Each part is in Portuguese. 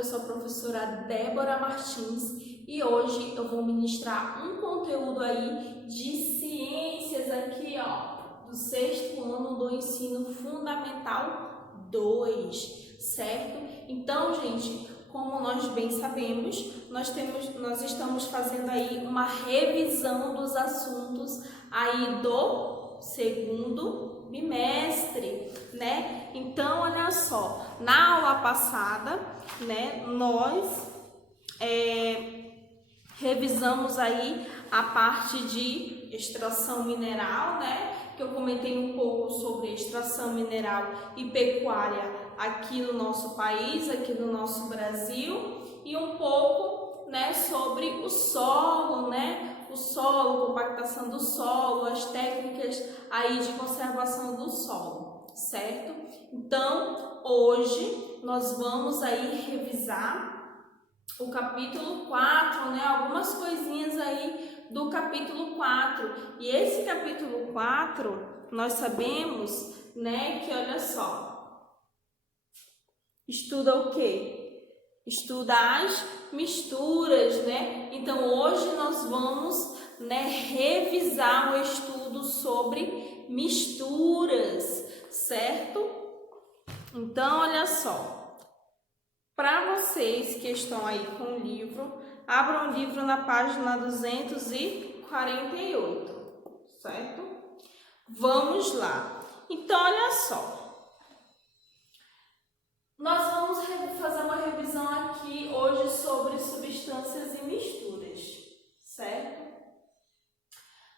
Eu sou a professora Débora Martins e hoje eu vou ministrar um conteúdo aí de ciências aqui, ó, do 6º ano do ensino fundamental 2, certo? Então, gente, como nós bem sabemos, nós estamos fazendo aí uma revisão dos assuntos aí do 2º bimestre, né? Então, olha só, na aula passada, né, nós revisamos aí a parte de extração mineral, né? Que eu comentei um pouco sobre extração mineral e pecuária aqui no nosso país, aqui no nosso Brasil, e um pouco, né, sobre o solo, né? O solo, compactação do solo, as técnicas aí de conservação do solo, certo? Então, hoje nós vamos aí revisar o capítulo 4, né? Algumas coisinhas aí do capítulo 4. E esse capítulo 4, nós sabemos, né, que olha só, estuda o quê? Estuda as misturas, né? Então, hoje nós vamos, né, revisar o estudo sobre misturas, certo? Então, olha só, para vocês que estão aí com o livro, abram o livro na página 248, certo? Vamos lá. Então, olha só. Nós vamos fazer uma revisão aqui hoje sobre substâncias e misturas, certo?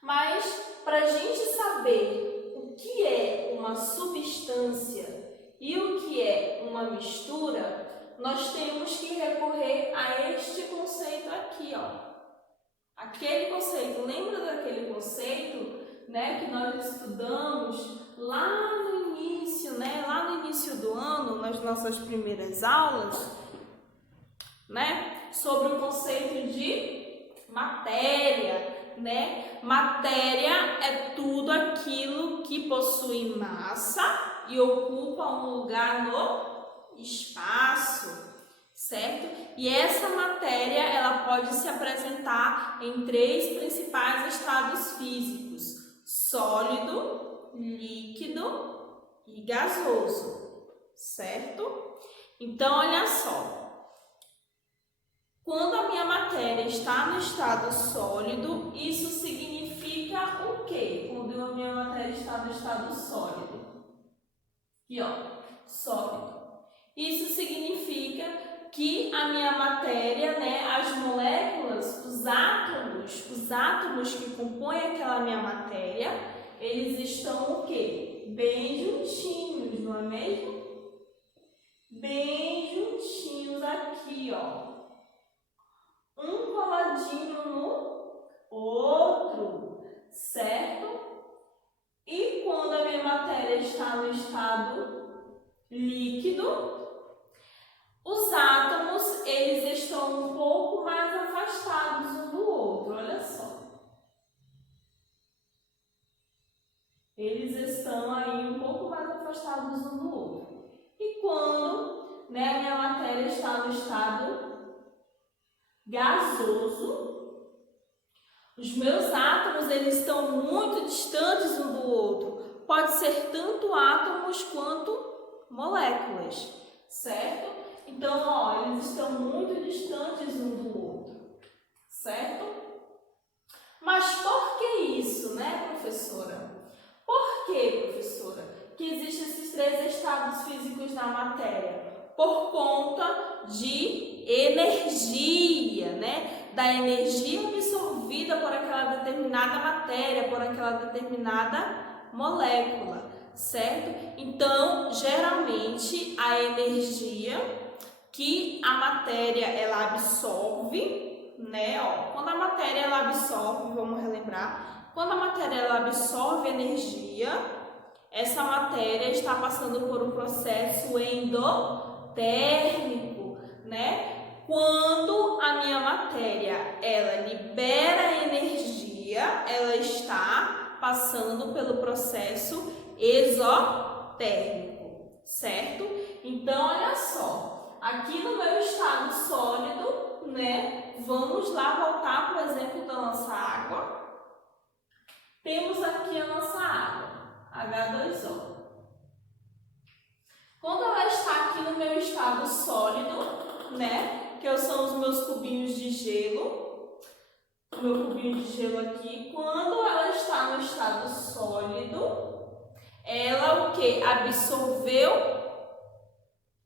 Mas, para a gente saber o que é uma substância e o que é uma mistura, nós temos que recorrer a este conceito aqui, ó. Aquele conceito, lembra daquele conceito, né, que nós estudamos lá no início, né, lá no início do ano, nas nossas primeiras aulas, né, sobre o conceito de matéria, né? Matéria é tudo aquilo que possui massa e ocupa um lugar no espaço, certo? E essa matéria, ela pode se apresentar em 3 principais estados físicos: sólido, líquido e gasoso, certo? Então, olha só. Quando a minha matéria está no estado sólido, isso significa o quê? Quando a minha matéria está no estado sólido. Aqui, ó, sólido. Isso significa que a minha matéria, né, as moléculas, os átomos que compõem aquela minha matéria, eles estão o quê? Bem juntinhos, não é mesmo? Bem juntinhos aqui, ó. Um coladinho no outro, certo? E quando a minha matéria está no estado líquido, os átomos, eles estão um pouco mais afastados um do outro, olha só. Eles estão aí um pouco mais afastados um do outro. E quando, né, a minha matéria está no estado gasoso, os meus átomos, eles estão muito distantes um do outro. Pode ser tanto átomos quanto moléculas, certo? Então, ó, eles estão muito distantes um do outro, certo? Mas por que isso, né, professora? Por que, professora, que existem esses 3 estados físicos na matéria? Por conta de energia, né? Da energia absorvida por aquela determinada matéria, por aquela determinada molécula, certo? Então, geralmente, a energia que a matéria ela absorve, né? Ó, quando a matéria ela absorve, vamos relembrar, quando a matéria ela absorve energia, essa matéria está passando por um processo endotérmico, né? Quando a minha matéria ela libera energia, ela está passando pelo processo exotérmico, certo? Então, olha só, a aqui no meu estado sólido, né? Vamos lá voltar para o exemplo da nossa água. Temos aqui a nossa água, H2O. Quando ela está aqui no meu estado sólido, né? Que são os meus cubinhos de gelo. O meu cubinho de gelo aqui. Quando ela está no estado sólido, ela o que? Absorveu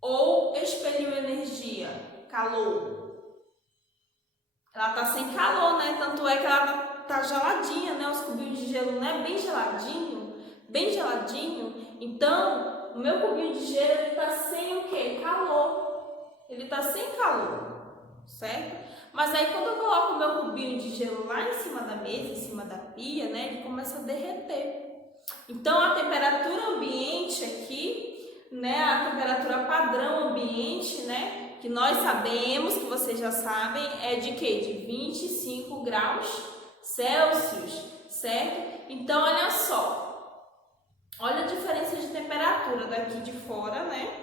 ou expeliu energia? Calor. Ela está sem calor, né? Tanto é que ela tá geladinha, né? Os cubinhos de gelo, né? Bem geladinho. Bem geladinho. Então, o meu cubinho de gelo, ele tá sem o quê? Calor. Ele tá sem calor, certo? Mas aí, quando eu coloco o meu cubinho de gelo lá em cima da mesa, em cima da pia, né? Ele começa a derreter. Então, a temperatura ambiente aqui, né? A temperatura padrão ambiente, né? Que nós sabemos, que vocês já sabem, é de quê? De 25 graus Celsius, certo? Então, olha só. Olha a diferença de temperatura daqui de fora, né?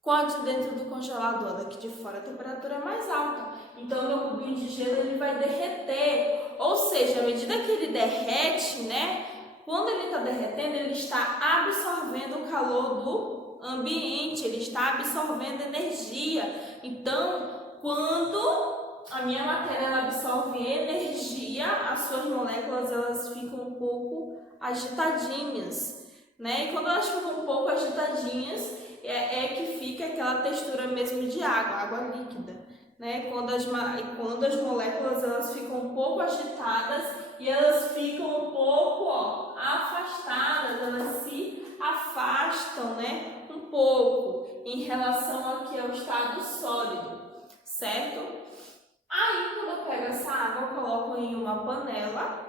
Com a de dentro do congelador. Daqui de fora a temperatura é mais alta. Então, meu cubinho de gelo ele vai derreter. Ou seja, à medida que ele derrete, né? Quando ele está derretendo, ele está absorvendo o calor do ambiente. Ele está absorvendo energia. Então, quando a minha matéria ela absorve energia, as suas moléculas elas ficam um pouco agitadinhas, né? E quando elas ficam um pouco agitadinhas, é que fica aquela textura mesmo de água, água líquida, né? Quando as moléculas elas ficam um pouco agitadas e elas ficam um pouco, ó, afastadas, elas se afastam, né? Um pouco em relação aqui ao estado sólido, certo? Aí, quando eu pego essa água, eu coloco em uma panela.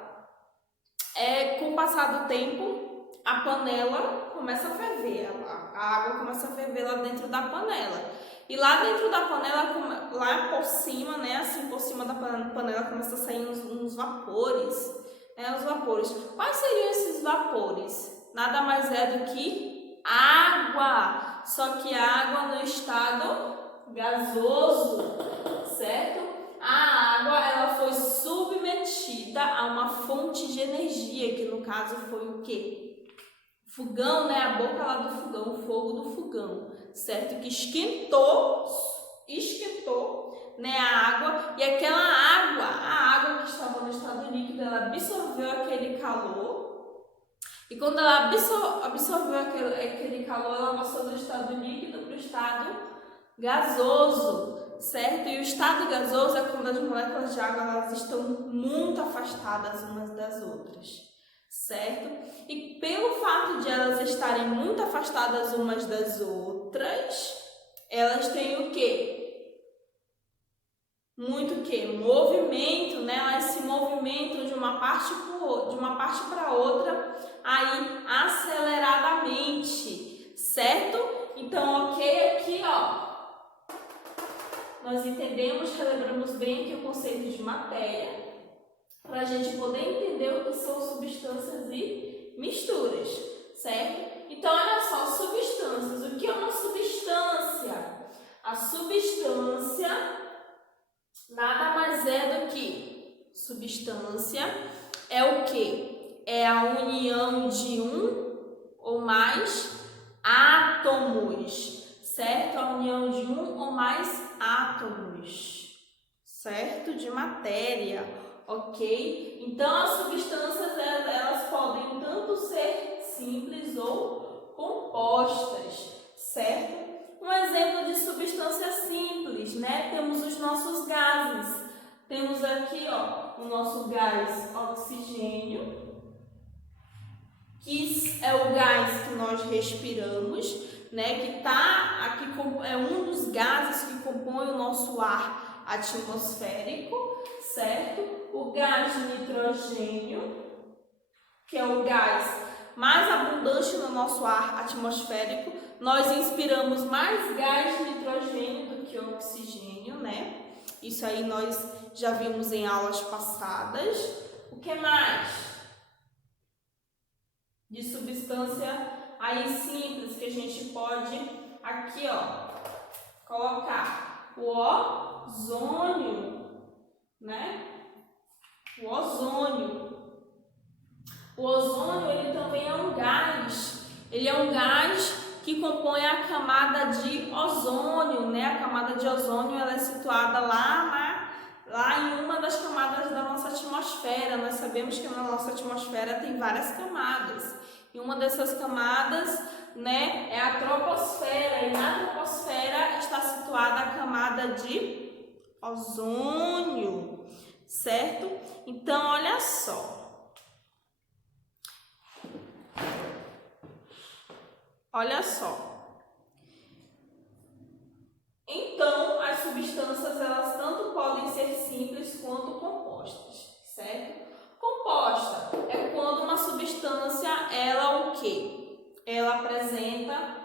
Com o passar do tempo, a panela começa a ferver, a água começa a ferver lá dentro da panela. E lá dentro da panela, lá por cima, né, assim por cima da panela começa a sair uns vapores, né, os vapores. Quais seriam esses vapores? Nada mais é do que água, só que água no estado gasoso, certo? A água ela foi submetida a uma fonte de energia, que no caso foi o quê? Fogão, né? A boca lá do fogão, o fogo do fogão, certo? Que esquentou, né, a água, e aquela água, a água que estava no estado líquido, ela absorveu aquele calor, e quando ela absorveu aquele calor, ela passou do estado líquido para o estado gasoso, certo? E o estado gasoso é quando as moléculas de água elas estão muito afastadas umas das outras, certo? E pelo fato de elas estarem muito afastadas umas das outras, elas têm o quê? Muito o quê? Movimento, né? Elas se movimentam de uma parte para outra, aí aceleradamente, certo? Então, ok, aqui, ó. Nós entendemos, relembramos bem aqui o conceito de matéria, para a gente poder entender o que são substâncias e misturas, certo? Então, olha só, substâncias. O que é uma substância? A substância nada mais é do que substância é o quê? É a união de um ou mais átomos, certo? A união de um ou mais átomos, certo? De matéria, ok? Então, as substâncias, elas podem tanto ser simples ou compostas, certo? Um exemplo de substância simples, né? Temos os nossos gases. Temos aqui, ó, o nosso gás oxigênio, que é o gás que nós respiramos, né, que aqui é um dos gases que compõe o nosso ar atmosférico, certo? O gás de nitrogênio, que é o gás mais abundante no nosso ar atmosférico. Nós inspiramos mais gás de nitrogênio do que oxigênio, né? Isso aí nós já vimos em aulas passadas. O que mais? De substância aí simples que a gente pode aqui, ó, colocar o ozônio, né? O ozônio. O ozônio, ele também é um gás. Ele é um gás que compõe a camada de ozônio, né? A camada de ozônio, ela é situada lá em uma das camadas da nossa atmosfera. Nós sabemos que na nossa atmosfera tem várias camadas. E uma dessas camadas, né, é a troposfera. E na troposfera está situada a camada de ozônio, certo? Então, olha só. Olha só. Então, as substâncias, elas tanto podem ser simples quanto compostas, certo? Composta é quando uma substância, ela o quê? Ela apresenta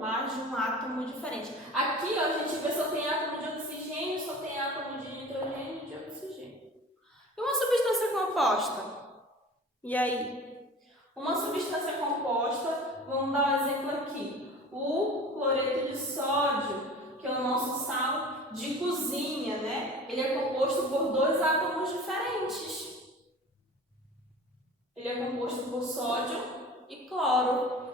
mais de um átomo diferente. Aqui, ó, a gente vê só tem átomo de oxigênio, só tem átomo de nitrogênio e de oxigênio. E uma substância composta? E aí? Uma substância composta, vamos dar um exemplo aqui. O cloreto de sódio, que é o nosso sal de cozinha, né? Ele é composto por dois átomos diferentes. Ele é composto por sódio e cloro.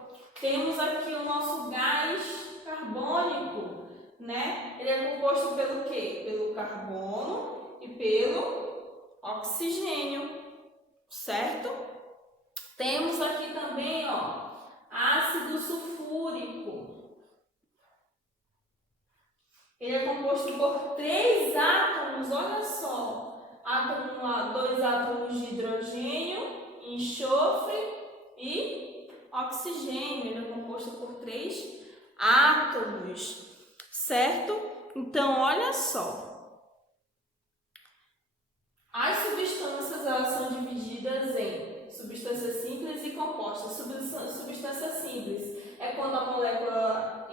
Temos aqui o nosso gás carbônico, né? Ele é composto pelo quê? Pelo carbono e pelo oxigênio, certo? Temos aqui também, ó, ácido sulfúrico. Ele é composto por 3 átomos, olha só. Dois átomos de hidrogênio, enxofre e oxigênio. Ele é composto por 3 átomos, certo? Então, olha só. As substâncias, elas são divididas em substâncias simples e compostas. Substância simples é quando a molécula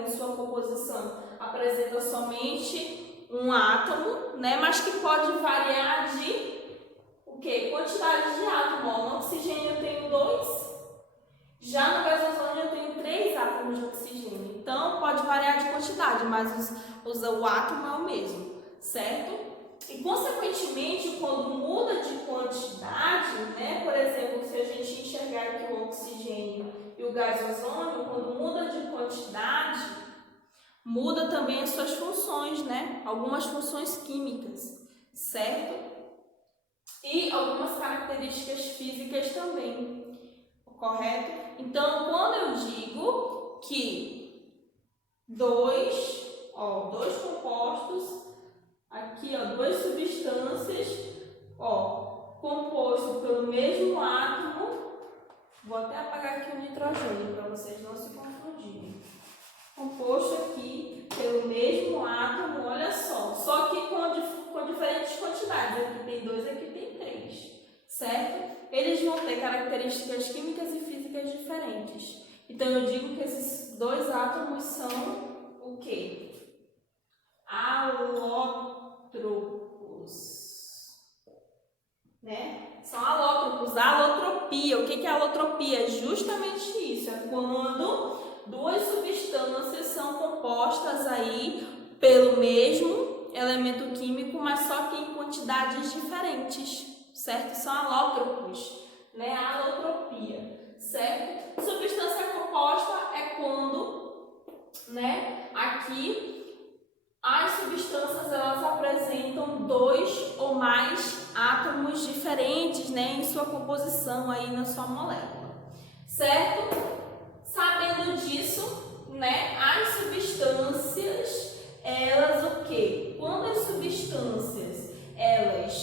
em sua composição apresenta somente um átomo, né? Mas que pode variar de o quê? Quantidade de átomos. No oxigênio eu tenho 2, já no gás ozônio eu tenho 3 átomos de oxigênio. Então pode variar de quantidade, mas o átomo é o mesmo, certo? E, consequentemente, quando muda de quantidade, né, por exemplo, se a gente enxergar aqui o oxigênio e o gás ozônio, quando muda de quantidade, muda também as suas funções, né? Algumas funções químicas, certo? E algumas características físicas também, correto? Então, quando eu digo que dois compostos, aqui, ó, 2 substâncias, ó, composto pelo mesmo átomo. Vou até apagar aqui o nitrogênio para vocês não se confundirem. Composto aqui pelo mesmo átomo, olha só que com diferentes quantidades. Aqui tem 2, aqui tem 3, certo? Eles vão ter características químicas e físicas diferentes. Então eu digo que esses 2 átomos são o quê? Alótropos, né? São alótropos, alotropia. O que é alotropia? É justamente isso, é quando 2 substâncias são compostas aí pelo mesmo elemento químico, mas só que em quantidades diferentes, certo? São alótropos, né? Alotropia, certo? Substância composta é quando, né, aqui as substâncias, elas apresentam 2 ou mais átomos diferentes, né, em sua composição aí na sua molécula, certo? Sabendo disso, né, as substâncias, elas o quê? Quando as substâncias, elas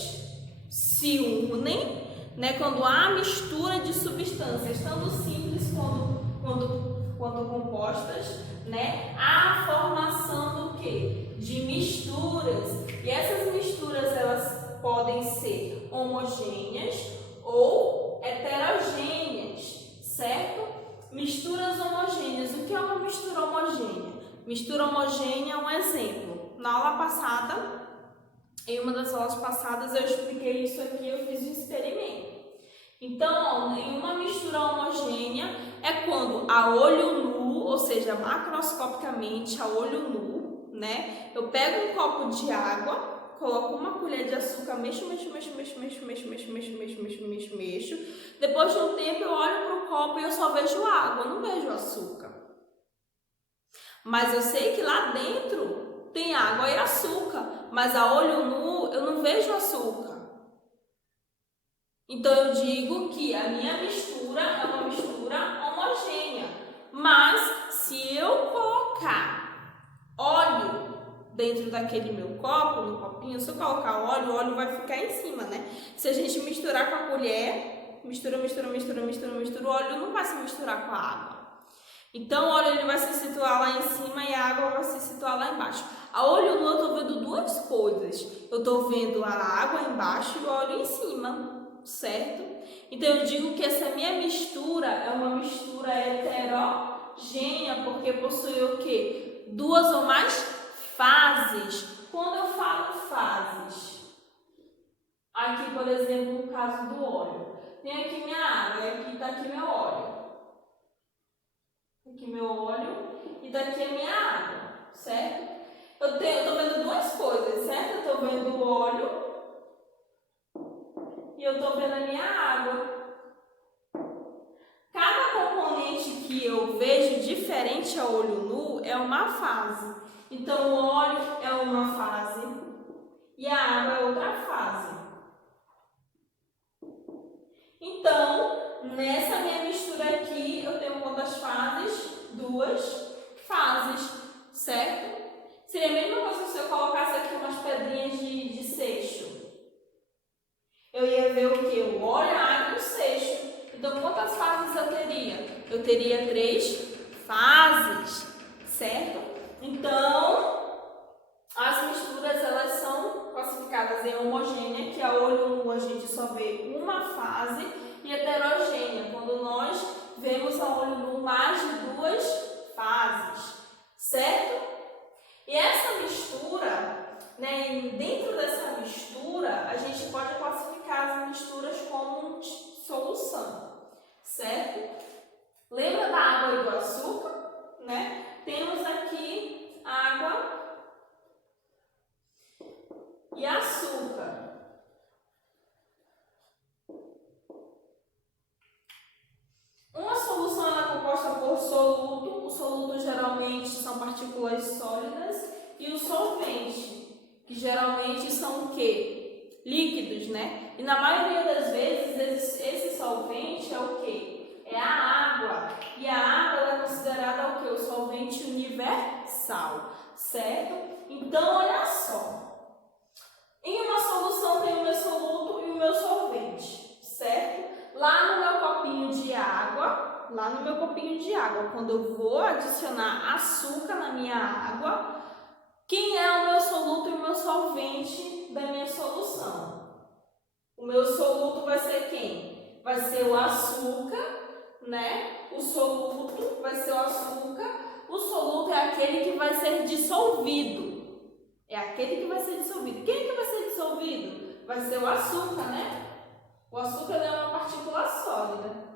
se unem, né, quando há mistura de substâncias, tanto simples quanto compostas, né, há a formação do quê? De misturas. E essas misturas, elas podem ser homogêneas ou heterogêneas, certo? Misturas homogêneas. O que é uma mistura homogênea? Mistura homogênea é um exemplo. Na aula passada, em uma das aulas passadas, eu expliquei isso aqui, eu fiz um experimento. Então, em uma mistura homogênea é quando a olho nu ou seja, macroscopicamente, a olho nu, né? Eu pego um copo de água, coloco uma colher de açúcar, mexo. Depois de um tempo eu olho para o copo e eu só vejo água, eu não vejo açúcar. Mas eu sei que lá dentro tem água e açúcar, mas a olho nu eu não vejo açúcar. Então eu digo que a minha mistura é uma mistura homogênea. Mas se eu colocar óleo dentro daquele meu copo, no copinho, se eu colocar óleo, o óleo vai ficar em cima, né? Se a gente misturar com a colher, mistura, o óleo não vai se misturar com a água. Então o óleo ele vai se situar lá em cima e a água vai se situar lá embaixo. A olho nu eu estou vendo duas coisas. Eu estou vendo a água embaixo e o óleo em cima, certo? Então eu digo que essa minha mistura é uma mistura heterogênea, porque possui o quê? Duas ou mais fases. Quando eu falo fases, aqui por exemplo no caso do óleo, tem aqui minha água e aqui está aqui meu óleo. Aqui meu óleo e daqui a minha água, certo? Eu estou vendo duas coisas, certo? Eu estou vendo o óleo e eu estou vendo a minha água. Cada componente que eu vejo diferente a olho nu é uma fase. Então, o óleo é uma fase e a água é outra fase. Então, nessa minha mistura aqui, eu tenho quantas fases? Duas fases, certo? Seria a mesma coisa se eu colocasse aqui umas pedrinhas de seixo. Eu ia ver o quê? O óleo, a água e o seixo. Então, quantas fases eu teria? Eu teria 3 fases, certo? Então, as misturas, elas são classificadas em homogênea, que a olho nu a gente só vê uma fase, e heterogênea, quando nós vemos a olho nu mais de 2 fases, certo? E essa mistura, né, dentro dessa mistura, a gente pode classificar as misturas como solução, certo? Lembra da água e do açúcar, né? Temos aqui água e açúcar. Uma solução é composta por soluto. O soluto geralmente são partículas sólidas e o solvente, que geralmente são o quê? Líquidos, né? E na maioria das vezes esse solvente é o quê? É a água. E a água é considerada o quê? O solvente universal, certo? Então, olha só. Em uma solução tem o meu soluto e o meu solvente, certo? Lá no meu copinho de água, quando eu vou adicionar açúcar na minha água, quem é o meu soluto e o meu solvente da minha solução? O meu soluto vai ser quem? Vai ser o açúcar, né? O soluto vai ser o açúcar. O soluto é aquele que vai ser dissolvido. É aquele que vai ser dissolvido. Quem que vai ser dissolvido? Vai ser o açúcar, né? O açúcar é uma partícula sólida.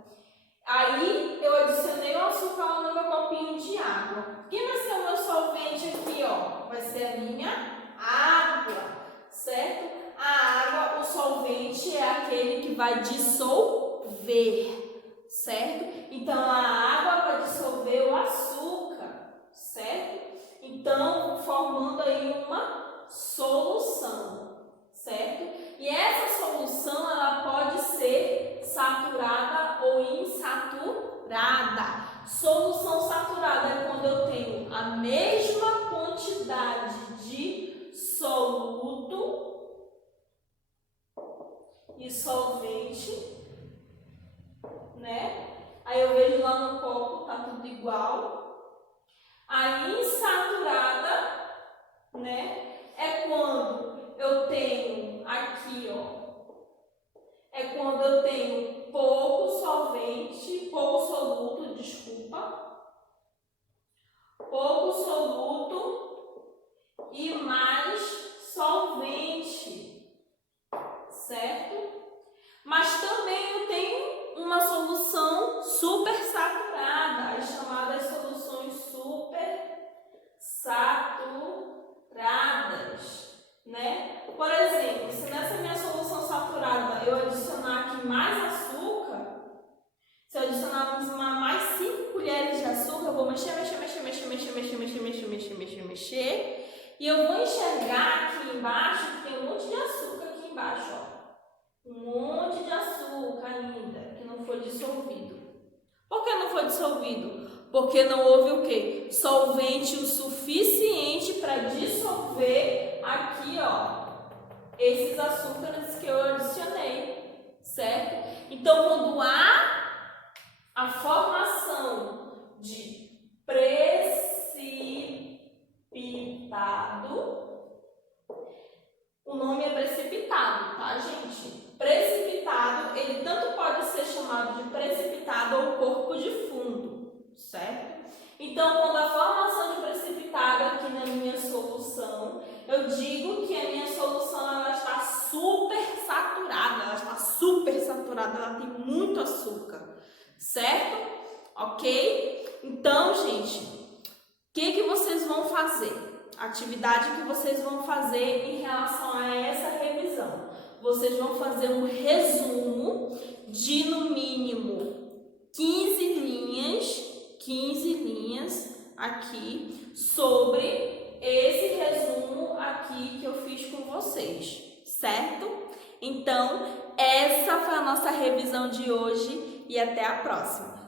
Aí eu adicionei o açúcar lá no meu copinho de água. Quem vai ser o meu solvente aqui, ó? Vai ser a minha água, certo? A água, o solvente é aquele que vai dissolver, certo? Então a água vai dissolver o açúcar, certo? Então formando aí uma solução, certo? E essa solução ela pode ser saturada ou insaturada. Solução saturada é quando eu tenho a mesma quantidade de soluto e solvente, né? Aí eu vejo lá no copo, tá tudo igual. A insaturada, né? É quando eu tenho aqui, ó. É quando eu tenho pouco solvente, pouco soluto, desculpa. Pouco soluto e mais solvente, certo? Mas também eu tenho uma solução supersaturada, as chamadas soluções mexer. E eu vou enxergar aqui embaixo que tem um monte de açúcar aqui embaixo, ó. Um monte de açúcar ainda, que não foi dissolvido. Por que não foi dissolvido? Porque não houve o quê? Solvente o suficiente para dissolver aqui, ó, esses açúcares que eu adicionei, certo? Então, quando há a formação de precipitado, o nome é precipitado, tá, gente? Precipitado, ele tanto pode ser chamado de precipitado ou corpo de fundo, certo? Então, quando a formação de precipitado aqui na minha solução, eu digo que a minha solução ela está super saturada, ela tem muito açúcar, certo? Ok? Então, gente, o que vocês vão fazer? A atividade que vocês vão fazer em relação a essa revisão. Vocês vão fazer um resumo de, no mínimo, 15 linhas aqui sobre esse resumo aqui que eu fiz com vocês, certo? Então, essa foi a nossa revisão de hoje e até a próxima.